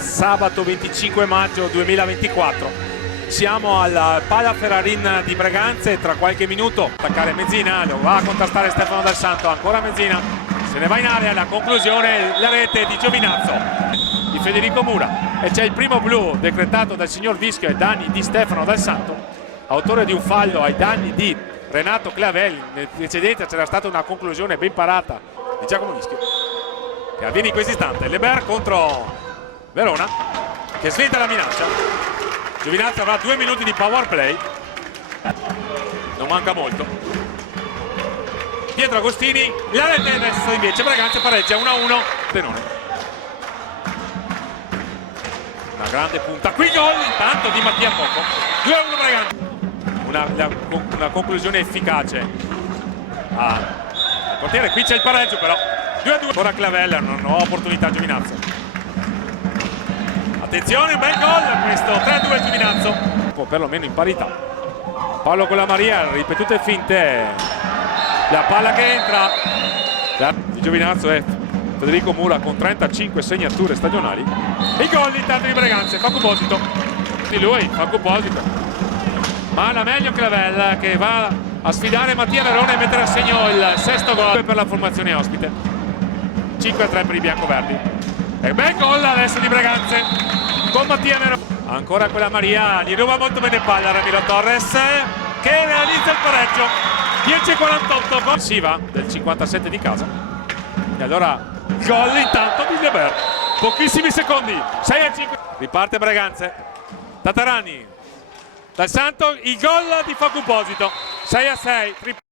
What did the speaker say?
Sabato 25 maggio 2024 siamo al Pala Ferrarin di Breganze e tra qualche minuto attaccare Mezzina, lo va a contrastare Stefano Dal Santo, ancora Mezzina, se ne va in area, la conclusione, la rete di Giovinazzo, di Federico Mura, e c'è il primo blu decretato dal signor Vischio ai danni di Stefano Dal Santo, autore di un fallo ai danni di Renato Clavel. Nel precedente c'era stata una conclusione ben parata di Giacomo Vischio che avviene in questo istante. Leber contro Verona che sventa la minaccia. Giovinazzo avrà 2 minuti di power play, non manca molto. Pietro Agostini, la rete adesso invece Breganze pareggia 1-1. Tenone, una grande punta, qui gol intanto di Mattia Poco, 2-1 Breganze. Una conclusione efficace al portiere. Qui c'è il pareggio però, 2-2. Ora Clavella, non ho opportunità Giovinazzo. Attenzione, bel gol questo, 3-2 Giovinazzo, perlomeno in parità. Paolo con la Maria, ripetute finte, la palla che entra di Giovinazzo è Federico Mura con 35 segnature stagionali. Il gol intanto di Breganze, fa Cuposito di lui, fa Cuposito, ma la meglio Clavella che va a sfidare Mattia Verona e mettere a segno il sesto gol per la formazione ospite. 5-3 per i biancoverdi. E bel gol adesso di Breganze con Mattia Verona. Ancora quella Maria, gli ruba molto bene palla Ramiro Torres che realizza il pareggio. 10-48, offensiva del 57 di casa. E allora gol intanto di Leber, pochissimi secondi, 6-5. Riparte Breganze, Tatarani, Dal Santo, il gol di Facuposito, 6-6.